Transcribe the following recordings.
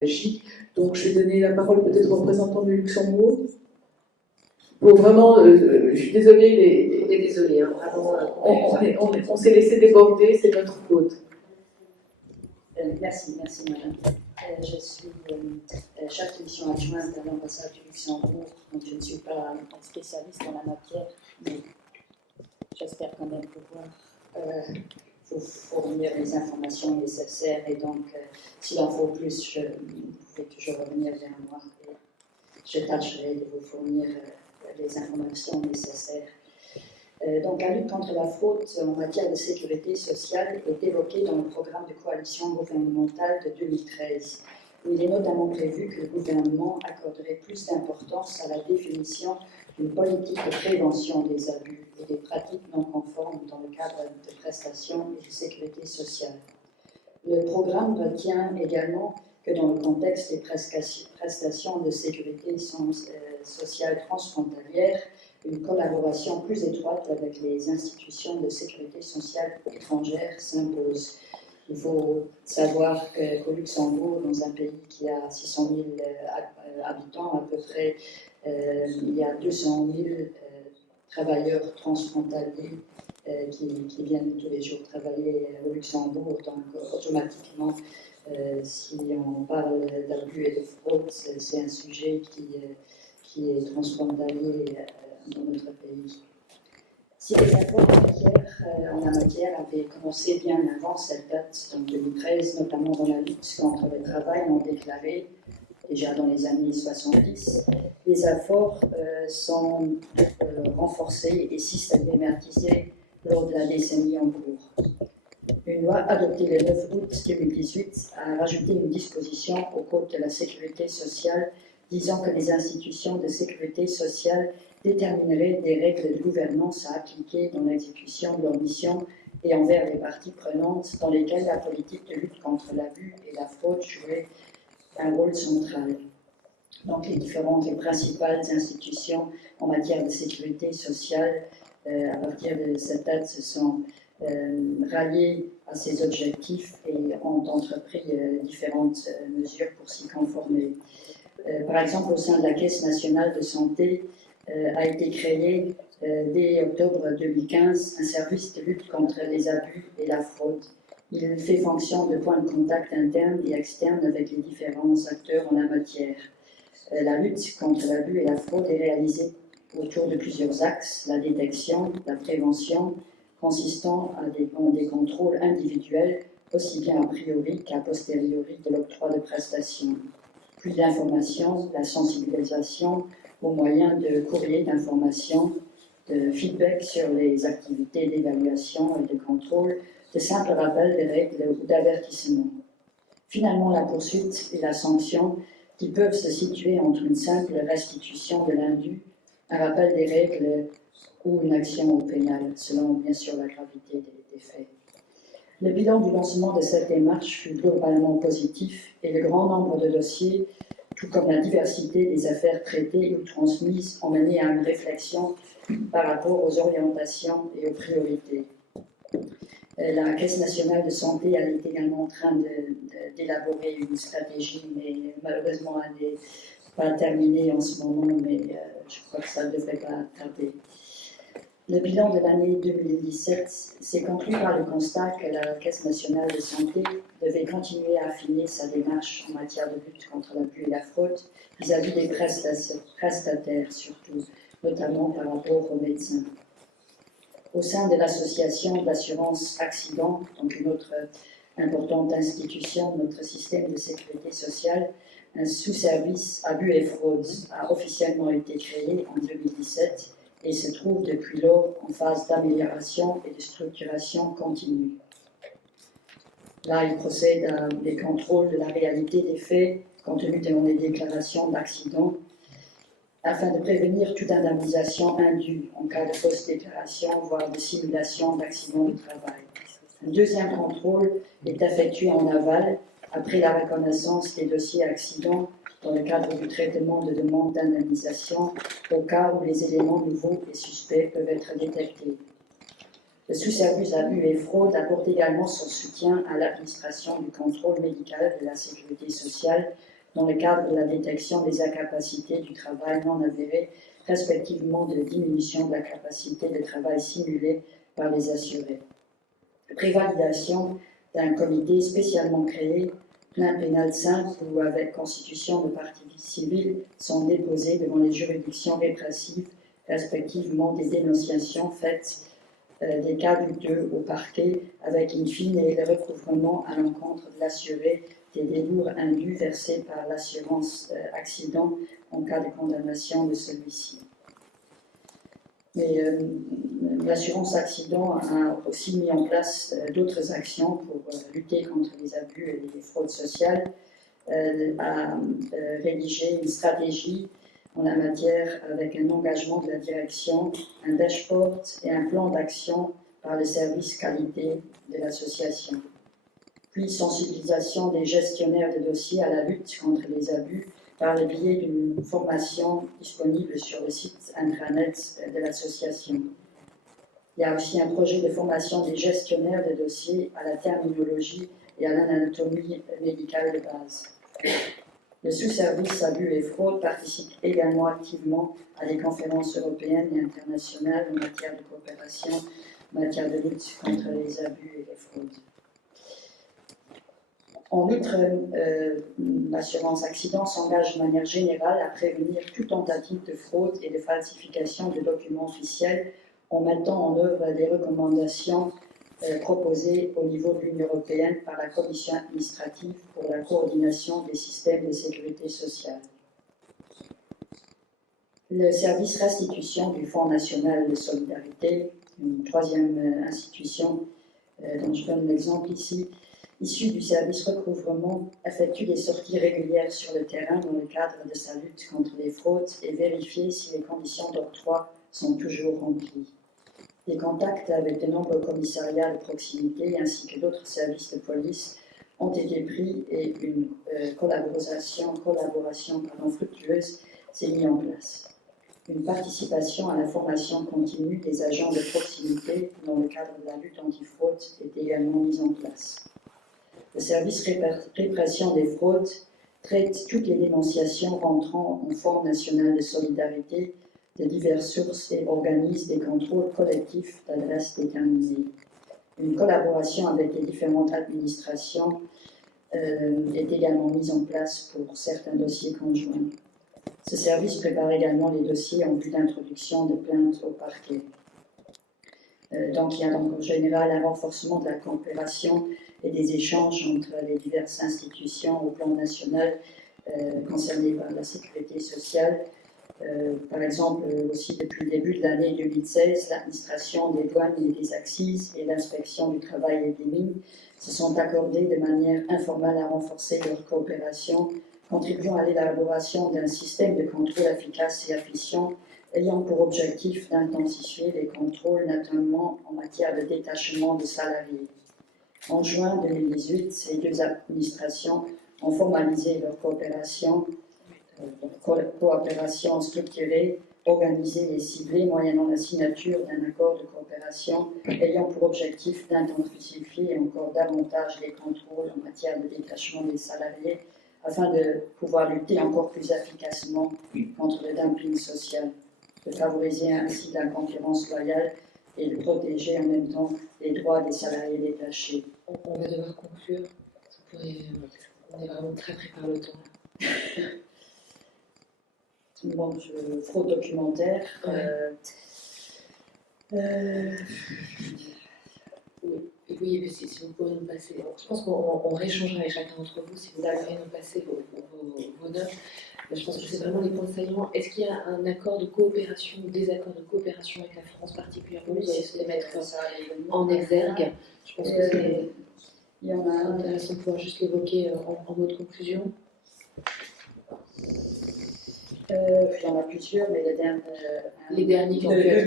Belgique. Donc je vais donner la parole peut-être au représentant du Luxembourg. Pour vraiment, je suis désolée, on est désolé, hein, vraiment. On s'est laissé déborder, c'est notre faute. Merci madame. Je suis chef de mission adjointe à l'ambassade du Luxembourg, donc je ne suis pas spécialiste en la matière, mais j'espère quand même pouvoir vous fournir les informations nécessaires et donc s'il en faut plus, vous pouvez toujours revenir vers moi et je tâcherai de vous fournir les informations nécessaires. Donc, la lutte contre la fraude en matière de sécurité sociale est évoquée dans le programme de coalition gouvernementale de 2013, où il est notamment prévu que le gouvernement accorderait plus d'importance à la définition d'une politique de prévention des abus et des pratiques non conformes dans le cadre de prestations et de sécurité sociale. Le programme retient également que dans le contexte des prestations de sécurité sociale transfrontalières, une collaboration plus étroite avec les institutions de sécurité sociale étrangères s'impose. Il faut savoir qu'au Luxembourg, dans un pays qui a 600 000 habitants à peu près, il y a 200 000 travailleurs transfrontaliers qui viennent tous les jours travailler au Luxembourg. Donc automatiquement, si on parle d'abus et de fraude, c'est un sujet qui est transfrontalier dans notre pays. Si les efforts en la matière avaient commencé bien avant cette date, en 2013, notamment dans la lutte contre le travail non déclaré, déjà dans les années 70, les efforts sont renforcés et systématisés lors de la décennie en cours. Une loi adoptée le 9 août 2018 a rajouté une disposition au Code de la sécurité sociale disant que les institutions de sécurité sociale détermineraient des règles de gouvernance à appliquer dans l'exécution de leur mission et envers les parties prenantes dans lesquelles la politique de lutte contre l'abus et la fraude jouerait un rôle central. Donc les différentes et principales institutions en matière de sécurité sociale, à partir de cette date, se sont ralliées à ces objectifs et ont entrepris différentes mesures pour s'y conformer. Par exemple, au sein de la Caisse nationale de santé, a été créé dès octobre 2015 un service de lutte contre les abus et la fraude. Il fait fonction de point de contact interne et externe avec les différents acteurs en la matière. La lutte contre l'abus et la fraude est réalisée autour de plusieurs axes: la détection, la prévention, consistant dans des contrôles individuels, aussi bien a priori qu'a posteriori de l'octroi de prestations. Puis l'information, la sensibilisation au moyen de courriers d'information, de feedback sur les activités d'évaluation et de contrôle, de simples rappels de règles ou d'avertissements. Finalement, la poursuite et la sanction qui peuvent se situer entre une simple restitution de l'indu, un rappel des règles ou une action au pénal, selon bien sûr la gravité des faits. Le bilan du lancement de cette démarche fut globalement positif et le grand nombre de dossiers, tout comme la diversité des affaires traitées ou transmises, ont mené à une réflexion par rapport aux orientations et aux priorités. La Caisse nationale de santé est également en train d'élaborer une stratégie, mais malheureusement elle n'est pas terminée en ce moment, mais je crois que ça ne devrait pas tarder. Le bilan de l'année 2017 s'est conclu par le constat que la Caisse nationale de santé devait continuer à affiner sa démarche en matière de lutte contre l'abus et la fraude vis-à-vis des prestataires surtout, notamment par rapport aux médecins. Au sein de l'association d'assurance accident, donc une autre importante institution de notre système de sécurité sociale, un sous-service abus et fraude a officiellement été créé en 2017 et se trouve depuis lors en phase d'amélioration et de structuration continue. Là, il procède à des contrôles de la réalité des faits, compte tenu des déclarations d'accident, afin de prévenir toute indemnisation indue en cas de fausse déclaration, voire de simulation d'accident de travail. Un deuxième contrôle est effectué en aval, après la reconnaissance des dossiers accidents dans le cadre du traitement de demandes d'indemnisation, au cas où les éléments nouveaux et suspects peuvent être détectés. Le sous-service abus et fraude apporte également son soutien à l'administration du contrôle médical de la sécurité sociale dans le cadre de la détection des incapacités du travail non avérées, respectivement de diminution de la capacité de travail simulée par les assurés. Prévalidation d'un comité spécialement créé, plainte pénale simple ou avec constitution de partie civile sont déposées devant les juridictions répressives, respectivement des dénonciations faites des cas douteux au parquet, avec in fine le recouvrement à l'encontre de l'assuré des débours indus versés par l'assurance accident en cas de condamnation de celui-ci. Mais l'assurance accident a aussi mis en place d'autres actions pour lutter contre les abus et les fraudes sociales, a rédigé une stratégie en la matière avec un engagement de la direction, un dashboard et un plan d'action par le service qualité de l'association. Puis sensibilisation des gestionnaires de dossiers à la lutte contre les abus par le biais d'une formation disponible sur le site intranet de l'association. Il y a aussi un projet de formation des gestionnaires de dossiers à la terminologie et à l'anatomie médicale de base. Le sous-service abus et fraude participe également activement à des conférences européennes et internationales en matière de coopération, en matière de lutte contre les abus et les fraudes. En outre, l'assurance accident s'engage de manière générale à prévenir toute tentative de fraude et de falsification de documents officiels en mettant en œuvre des recommandations proposées au niveau de l'Union européenne par la Commission administrative pour la coordination des systèmes de sécurité sociale. Le service restitution du Fonds national de solidarité, une troisième institution dont je donne l'exemple ici, issu du service recouvrement, effectue des sorties régulières sur le terrain dans le cadre de sa lutte contre les fraudes et vérifier si les conditions d'octroi sont toujours remplies. Des contacts avec de nombreux commissariats de proximité ainsi que d'autres services de police ont été pris et une collaboration fructueuse s'est mise en place. Une participation à la formation continue des agents de proximité dans le cadre de la lutte antifraude est également mise en place. Le service répression des fraudes traite toutes les dénonciations rentrant en Fonds national de solidarité de diverses sources et organise des contrôles collectifs d'adresses déterminées. Une collaboration avec les différentes administrations est également mise en place pour certains dossiers conjoints. Ce service prépare également les dossiers en vue d'introduction de plaintes au parquet. Donc il y a donc en général un renforcement de la coopération et des échanges entre les diverses institutions au plan national concernées par la sécurité sociale. Par exemple, aussi depuis le début de l'année 2016, l'administration des douanes et des accises et l'inspection du travail et des mines se sont accordés de manière informelle à renforcer leur coopération, contribuant à l'élaboration d'un système de contrôle efficace et efficient ayant pour objectif d'intensifier les contrôles, notamment en matière de détachement de salariés. En juin 2018, ces deux administrations ont formalisé leur coopération structurée, organisée et ciblée moyennant la signature d'un accord de coopération ayant pour objectif d'intensifier encore davantage les contrôles en matière de détachement des salariés afin de pouvoir lutter encore plus efficacement contre le dumping social, de favoriser ainsi la concurrence loyale et de protéger en même temps les droits des salariés détachés. On va devoir conclure. On est vraiment très pris par le temps. Bon, fraude documentaire. Oui, mais si vous pouvez nous passer. Je pense qu'on rééchangera avec chacun d'entre vous si vous pouvez nous passer vos notes. Je pense que c'est vraiment les points saillants. Est-ce qu'il y a un accord de coopération ou des accords de coopération avec la France particulièrement? Vous allez se les mettre en exergue. Je pense que c'est intéressant de pouvoir juste l'évoquer en mode conclusion. Il y en a plusieurs, mais les derniers qui ont pu être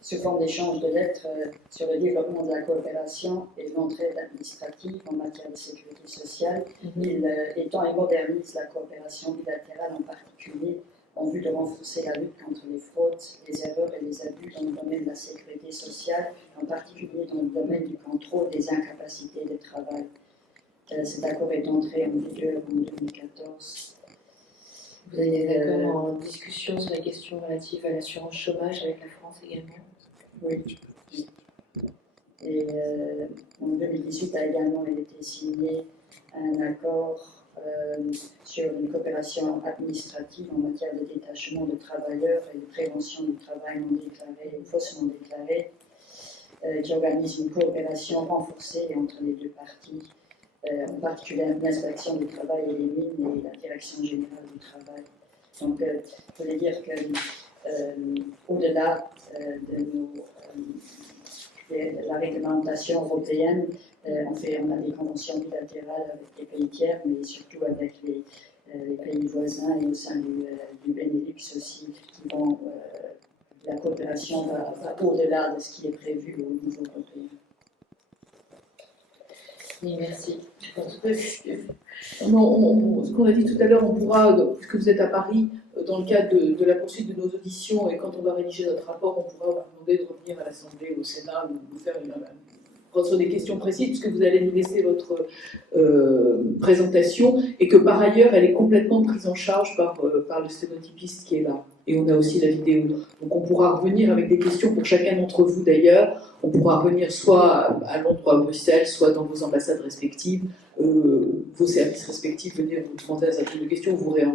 sous forme d'échange de lettres sur le développement de la coopération et de l'entraide administrative en matière de sécurité sociale. Il étend et modernise la coopération bilatérale, en particulier en vue de renforcer la lutte contre les fraudes, les erreurs et les abus dans le domaine de la sécurité sociale, en particulier dans le domaine du contrôle des incapacités de travail. Cet accord est entré en vigueur en 2014. Vous avez des accords en discussion sur les questions relatives à l'assurance chômage avec la France également? Oui. Et en 2018 a également été signé un accord sur une coopération administrative en matière de détachement de travailleurs et de prévention du travail non déclaré et faussement déclaré, qui organise une coopération renforcée entre les deux parties, en particulier l'inspection du travail et les mines et la direction générale du travail. Donc, je voulais dire que au-delà de la réglementation européenne, on a des conventions bilatérales avec les pays tiers, mais surtout avec les pays voisins et au sein du Benelux aussi, qui vont, la coopération va au-delà de ce qui est prévu au niveau européen. Oui, merci. Ce qu'on a dit tout à l'heure, on pourra, puisque vous êtes à Paris, dans le cadre de la poursuite de nos auditions, et quand on va rédiger notre rapport, on pourra vous demander de revenir à l'Assemblée, au Sénat, vous faire sur des questions précises, puisque vous allez nous laisser votre présentation, et que par ailleurs, elle est complètement prise en charge par le sténotypiste qui est là. Et on a aussi la vidéo. Donc on pourra revenir avec des questions pour chacun d'entre vous d'ailleurs. On pourra revenir soit à Londres ou à Bruxelles, soit dans vos ambassades respectives. Vos services respectifs, venez vous demander un certain nombre de questions, vous